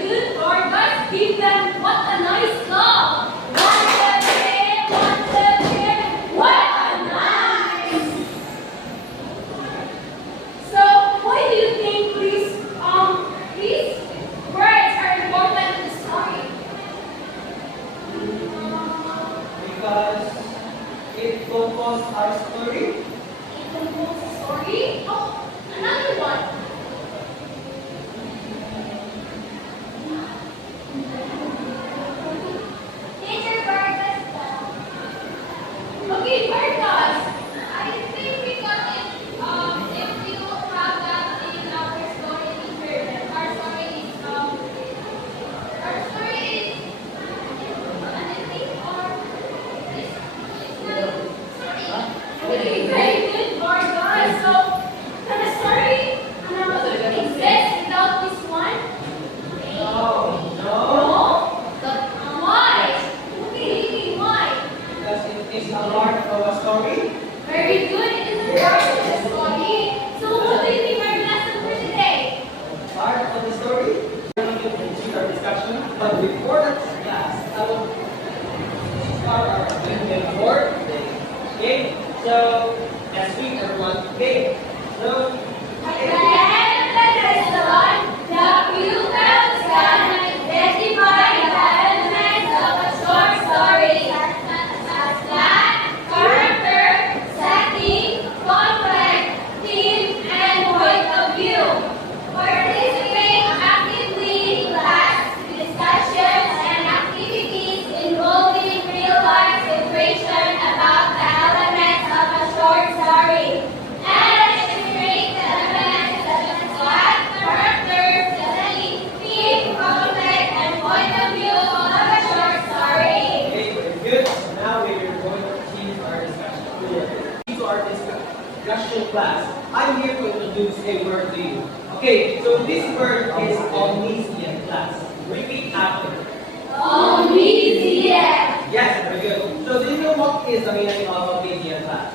Very good, Vargas. Give them what a nice clap. One, two, three, one, two, three. What a nice. So, why do you think these words are important in the story? Because it composes our story. It composes a story. Oh, another one. Teacher Vargas. Okay, Vargas. I think we got it. If we don't have that in our story teacher, then our story is anything or it's not. Okay, very good, Vargas. So, can a story exist without this one? No. No? Why? Okay, why? Because it is a part of a story. Very good. It is a part of the story. So, what do you think our lesson for today? Part of the story. We're going to continue our discussion. But before that class, I will start our agenda for today. Okay? So, next week, everyone. Okay? So, Participate actively in class with discussions and activities involving real-life situation about the elements of a short story. And illustrate the elements such as plot, characters, setting, theme, conflict, and point of view of a short story. okay, very good. So now we are going to continue our discussion. To our discussion class, I'm here to introduce a word to you. Okay, so this word is omniscient class. Repeat after. Omniscient. Yes, very good. So do you know what is the meaning of omniscient class?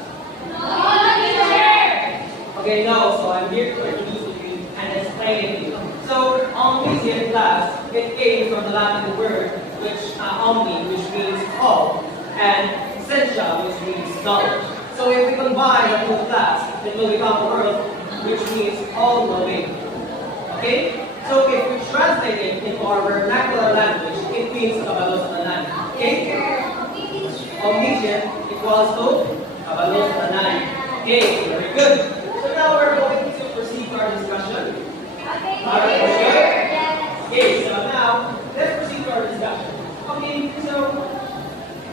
Okay, no, so I'm here to introduce it to you and explain it to you. So omniscient class, it came from the Latin word which omni, which means all, and scientia, which means knowledge. So if we combine the two class, it will become a word which means all knowing. Okay? So if we translate it into our vernacular language, it means kabalos tanan. Okay? Omniscient equals to kabalos tanan. Okay, very good. So now we're going to proceed to our discussion. Alright, sure? Okay, so now let's proceed to our discussion. Okay, so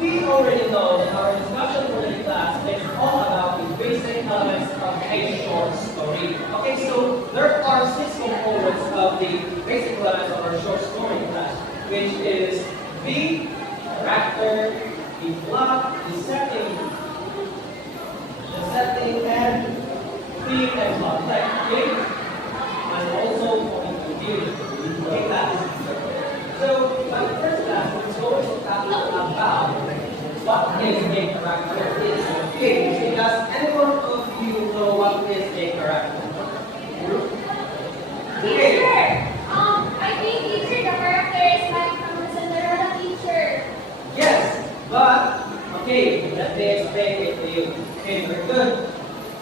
we already know that our discussion for the class is all about the basic elements of a short story. Okay, so there are 6 components of the basic elements of our short story class, which is the character, the plot, the setting, and theme and plot. Okay? And also point of view. Okay, class. So, my first class is going to talk about what is a character is. Okay, does anyone of you know what is a character? Teacher, I think teacher, the character is like from the Cinderella teacher. Yes, but okay, let me explain it to you. Okay, very good.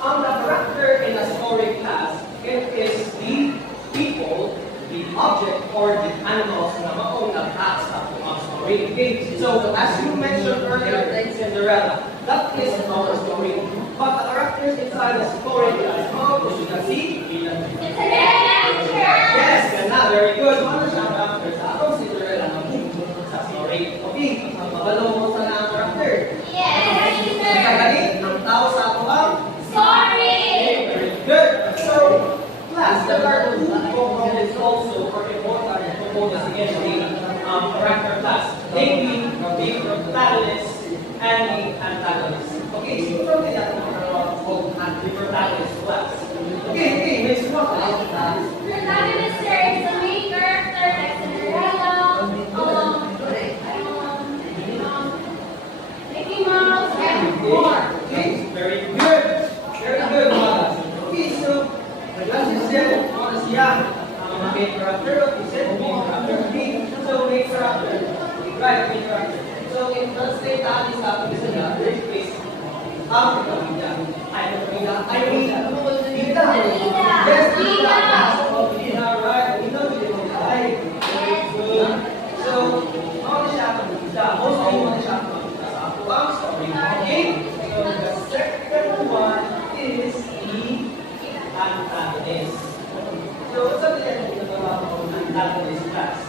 The character in a story class, it is the people, the object, or the animals na maong nag-act sa ang story. Okay, so as you mentioned earlier, like Cinderella, that is our story. But the characters inside the story class, how do you see? Cinderella teacher. Yes, ganda, very good. Ano siya ang character sa atong Cinderella na sa story? Okay, mabalo mo sa na ang character. Yes, teacher. Magaling ng tao sa ato ang Sorry. very good. So, class, there are 2 components also for important components again in the character class. Namely, the protagonist and the antagonist. Okay, so from the protagonist class. Okay, next one. Protagonist is the main character like Cinderella, Mickey Mouse, and more. Okay, very good. Very good, Mala. Okay, so, as you said, siya ang main character, you said main character. right, main character. So, in translate natin sa Bisaya, there's place ang Bida. Ay, Bida. Ay, Bida. Bida. Yes, Bida. So, Bida, right. We know Bida. Ay, very good. So, ano siya ang Bida? Most of you want siya ang Bida sa ako ang story. Okay? So, the second one is the antagonist. So, what's up there? Antagonist class.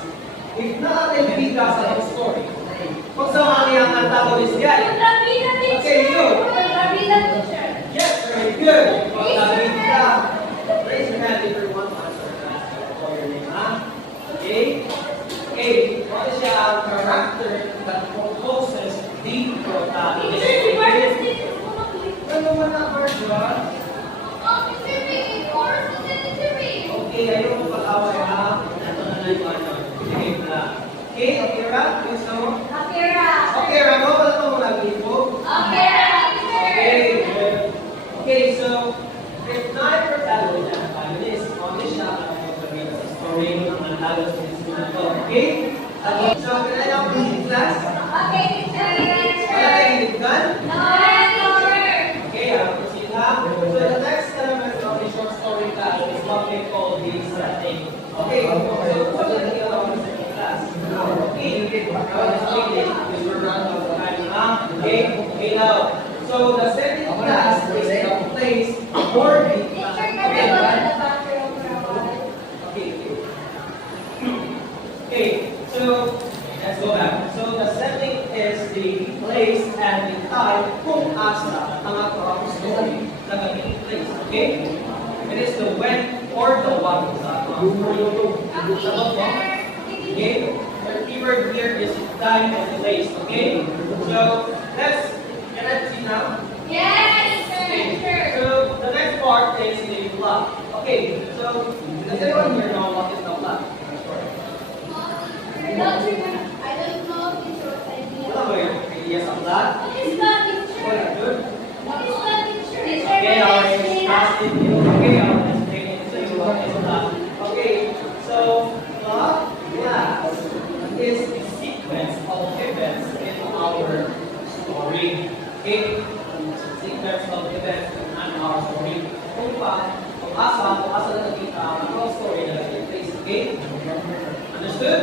If nakakaibigan ka sa story, kung saan ang antagonist yan? Okay, you. Yes, very good. Raise your hand if you want to answer that. Call your name, huh? Okay. Okay. What is your character that composes the protagonist? Ano man ang version? Okay, ayaw mo pag-away ha. Ito na lang yung ano. Sige na. Okay, Akira, please know. Akira, mo ba ito mo lagi po? Okay, good. Okay, so, if not protagonist and antagonist, only siya ang magsasabi sa story ng antagonist ng student ko. Okay? So, can I now please in class? Wala kayo hinigan? Okay, I'll proceed ha. So, the next element of the short story class is what we call the setting. Okay, so, what will you allow in the second class? Okay, you get because we're running out of time ha. Okay, okay now. So, the setting class is the place for the Okay, so let's go back. So the setting is the place and the time kung asa ang ato story naging place. Okay? It is the when or the what sa ato story. Okay? The keyword here is time and place. Okay? So let's can I see now? So the next part is the plot. Okay, so does anyone here know what is the plot? Wala ba yung idea sa plot? Wala, good. Okay, I'll discuss it. Okay, I'll explain it to you what is plot. Okay, so plot is the sequence of events in our story. Okay? Sequence of events in our story. Kung asa na nakita ang story na naging place. Okay? Understood?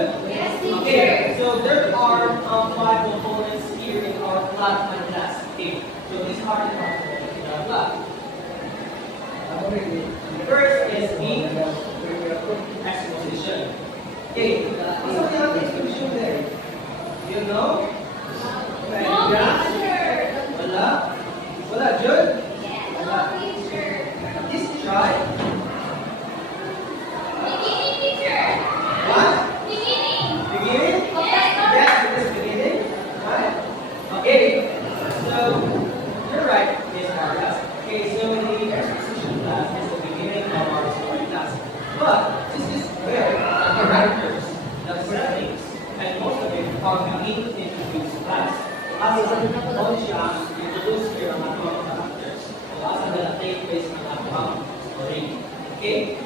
Okay, so there are 5 components here in our plot and class. Okay, so these are the components in our plot. First is the exposition. Okay, what's up with the exposition there? You know? Wala? Wala, Jude? This try. What? Beginning? Yes, it is beginning. Right? Okay. So, you're right, Miss Marcus. Okay, so the exposition class is the beginning of our story class. But, this is where the characters, the settings, and most of it are being introduced class. As all siya, introduce here ang mga characters. So, as ang take place ng ating story. Okay?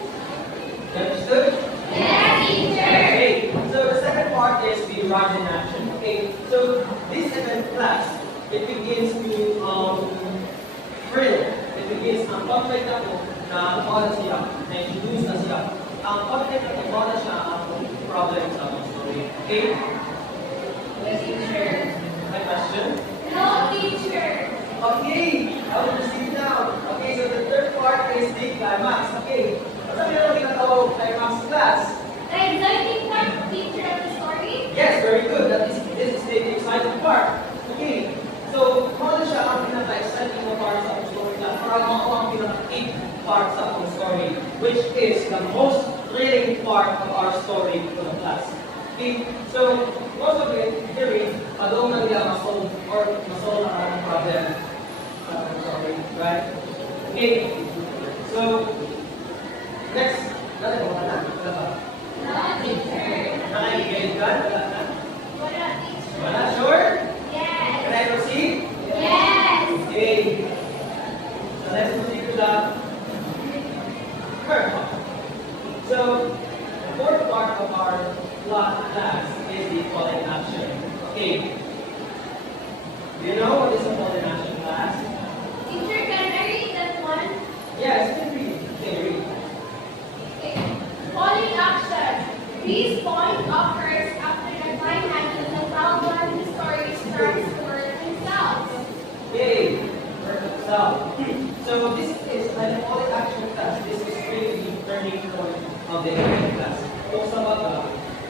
Understood? Okay, so the second part is the rhyme in action. Okay, so this event class, it begins to thrill. It begins ang conflict ako na nakawala siya, na-introduce na siya. Ang conflict na nakawala siya ang problem sa mga story. Okay? My question? Okay, I will proceed now. Okay, so the third part is the climax. Okay, what's ang tinatawag climax class? Yes, very good. This is the exciting part. Okay, so ano siya ang pinaka-exciting na part sa story class? Para ako ang pinaka-8 part sa story, which is the most thrilling part of our story to the class. Okay, so most of it, theory, pag-uong na nila ma-solve ang problem. Sorry, right? Okay, so next, natin mo na? Wala ba? Nakikigil ka? Wala na? Wala? Sure? Can I proceed? Okay. So let's proceed to the third part. So, the fourth part of our plot class is the call and action. Okay. Do you know what is a call in action class? Teacher, can I read that one? Yes, you can read. Okay, read. Okay. Calling action. This point occurs after the client handles the problem the story starts to work themselves. Yay! Perfect. So this is an all action class. This is really the turning point of the event class. Kung sa baga,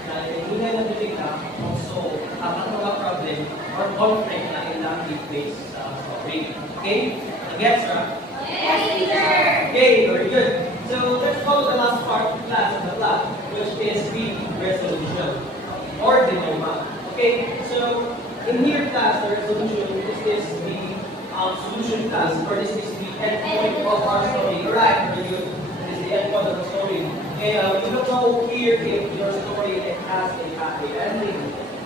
na hindi na nabibigla kung solve ang mga problem or conflict na ilang face sa story. Okay? Gets, right? Yes, teacher. Okay, very good. So let's go to the last part of class of the class, which is the resolution or dilemma. Okay, so in here class, the resolution is the solution class, or this is the end point of our story. Alright, very good. This is the end point of the story. Okay, we don't know here if your story it has a happy ending,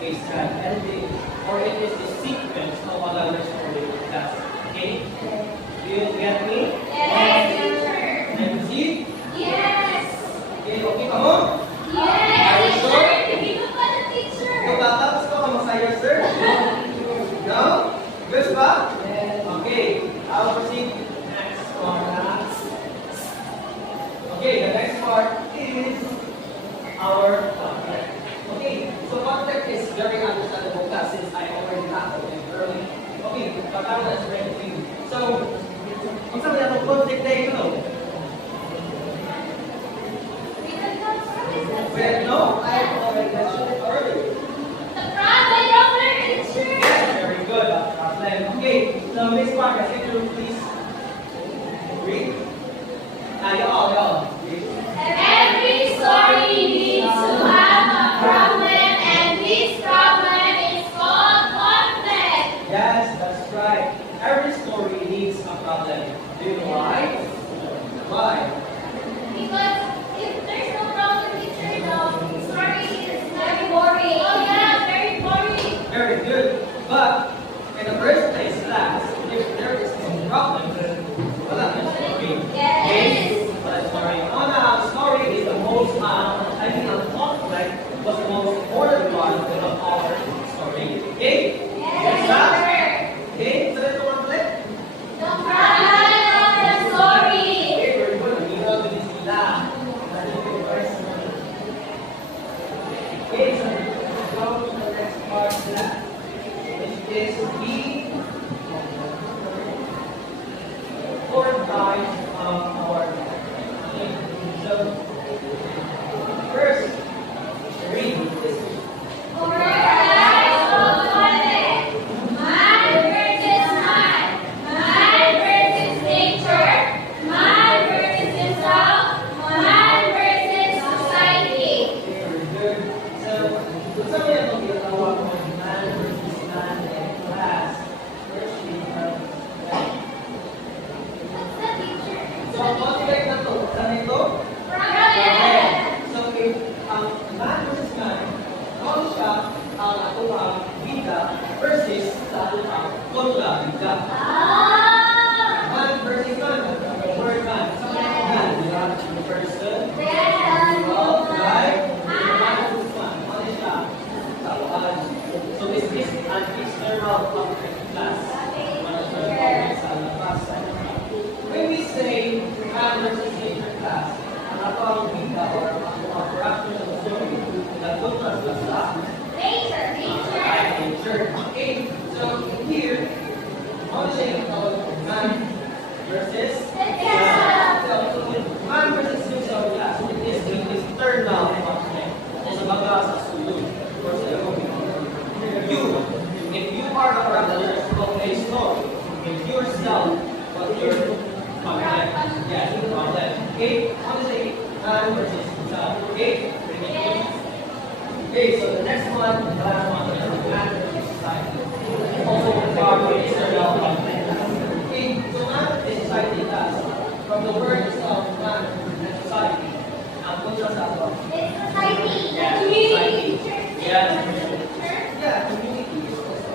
a sad ending, or it is the sequence of another story class. Okay? Do you get me? Yes, teacher. Can you see? Yes. Okay, okay ka mo? Yes, teacher. Hindi ko pa na teacher. Ikaw tatapos ko ka masaya, sir? No? Good ba? Okay, I'll proceed to the next part. Okay, the next part is our context. Okay, so context is very understandable class since I already tackled it early. Okay, but I will explain it to you. So, kung saan yung conflict na ito? Well, no, I already mentioned it earlier. The problem, teacher. Yes, very good. Okay, so next part, guys, can you please read? Y'all, read. Every story needs to have a problem, and this problem is called conflict. Yes, that's right. Every story needs a problem. Do you know why? Why? Because if there's no problem, teacher, the story is very boring. Oh yeah, very boring. Very good. But in the first place, class, if there is no problem, wala na story. Yes. Wala story. The story is the most, the conflict was the most important part of our story. Okay? Yes, Class? teacher. Okay, so there's no conflict? The problem of the story. Okay, very good. We go to this lab. Okay, so let's go to the next part of that. Which is the fourth type of our okay. So first, read this. Alright, conflict. Man versus man. Man versus nature. Man versus himself. Man versus society. Okay, very good. So, sa mga itong ginagawa ko, man versus man and class. First, we have that. What's the teacher? So, conflict na to. Saan ito? Problem. So, if man versus man, kung siya ang atuang bida versus sa atuang kontrabida. Ah. Man versus man, the word man. Sa mga man, di ba? The person, Yes. right? Man versus man, ano siya? Sa atuang. So, this is an external conflict class. Sa labas. When we say man versus nature class, ang atuang bida or ang corruption of the story, nagkontrabida sa Nature. nature. Okay, so here, how to say man versus Himself. so, man versus himself class. It is the external conflict. O sa baga sa sulod. Or sa you, if you are the characters of a story, if yourself, but your conflict. Yes, the conflict. Okay, how to say man versus himself. Okay, okay, so the next one, the last one is man versus society. Also regard to external conflict. Okay, so man is society class. From the word itself, man and society. Kung siya sa ito? It's society. Yeah, Community. society. Yeah, yeah, community is also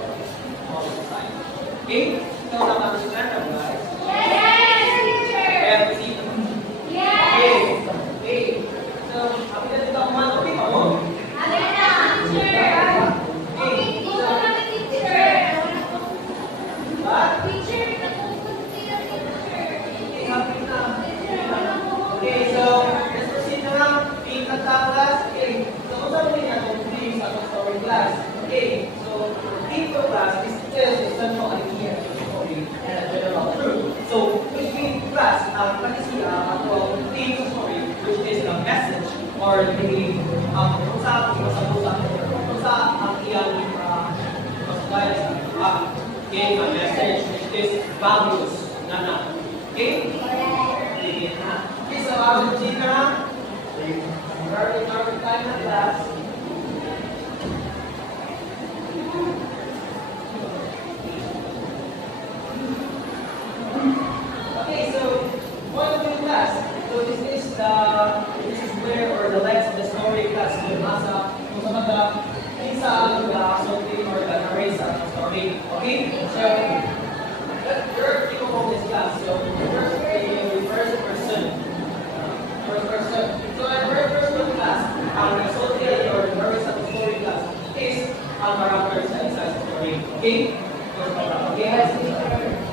all society. Okay, so na-understand na guys? Yes, teacher. Kaya see. Yes. Okay, so happy na dito ako man. Okay ka mo? Ano na, teacher? Okay, so class. Okay, so theme for class is a central idea of the story and a general truth. So, which means class, theme of story, which is the message or the kung sa ang iyang okay, the message which is values na. Okay? Okay, so I will take very time na class. Okay, so what do we class? So this is where or the legs of the story class. So nasa kung sa mga isa something or the narrator of the story. Okay? So you're people of this class. So first person. First person. So in first person class, ang associate or the narrator of the story class is ang character sa isang story. Okay? Okay,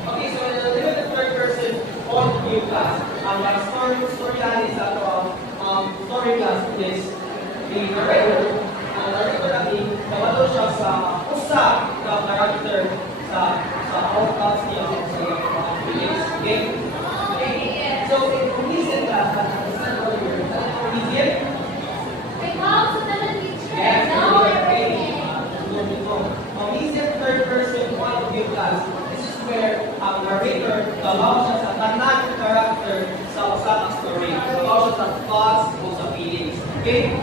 okay, so in the third person point of view class, ang storyline is story class is the narrator. Ang narrator natin, nawato siya sa usa na character sa outcomes niya sa iyang mga feelings. Okay? Okay. So, kung listen class, understand what you're listen? Recall to the teacher. Yes, Know okay. everything. Ang listen third person point of view class, this is where ang narrator tabaw siya sa tanang character sa usang story. Tabaw siya sa thoughts o sa feelings. Okay?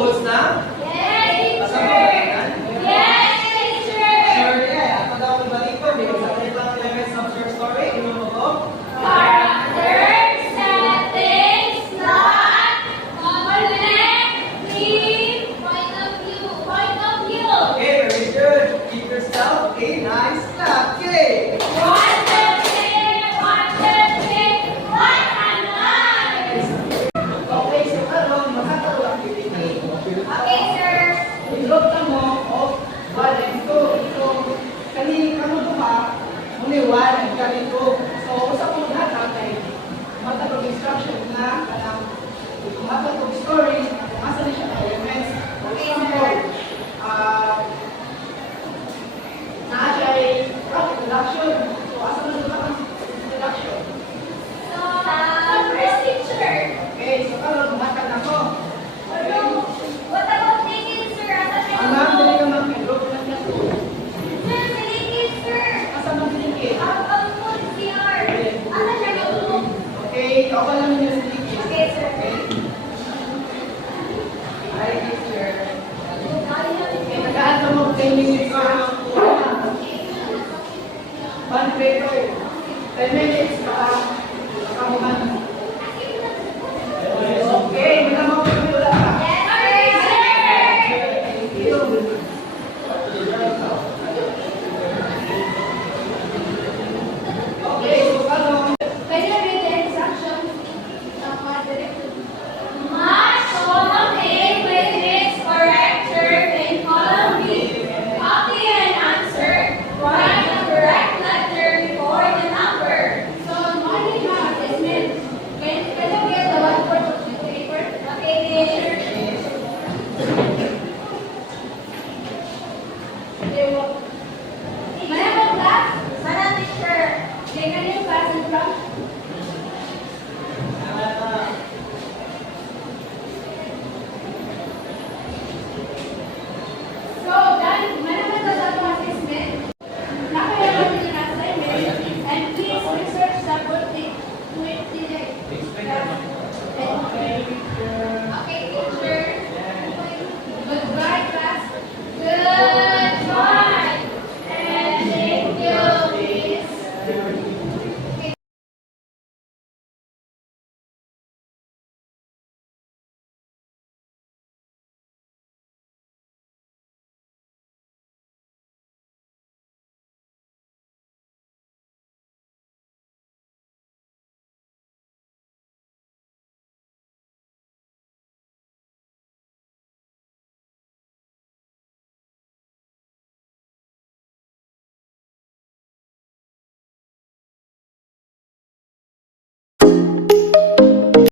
Goods na? Yes, Asa ba teacher. yan? Yes, teacher. Sure, yeah. Ako daw ibalik ko. Because sa kanilang elements of your story, ino mo to? Characters, settings, plot, connect, theme, point of view. Point of view. Okay, very good. Keep yourself. Okay, nice. Clap. Okay. What the thing, what and nice. Okay, so makakaroon activity. Okay, sir. Ilog ka mo o wala ito. Kanini ka mo ito ha, muniwan ang ganito. So, sa mga natin, matagong instruction na kanang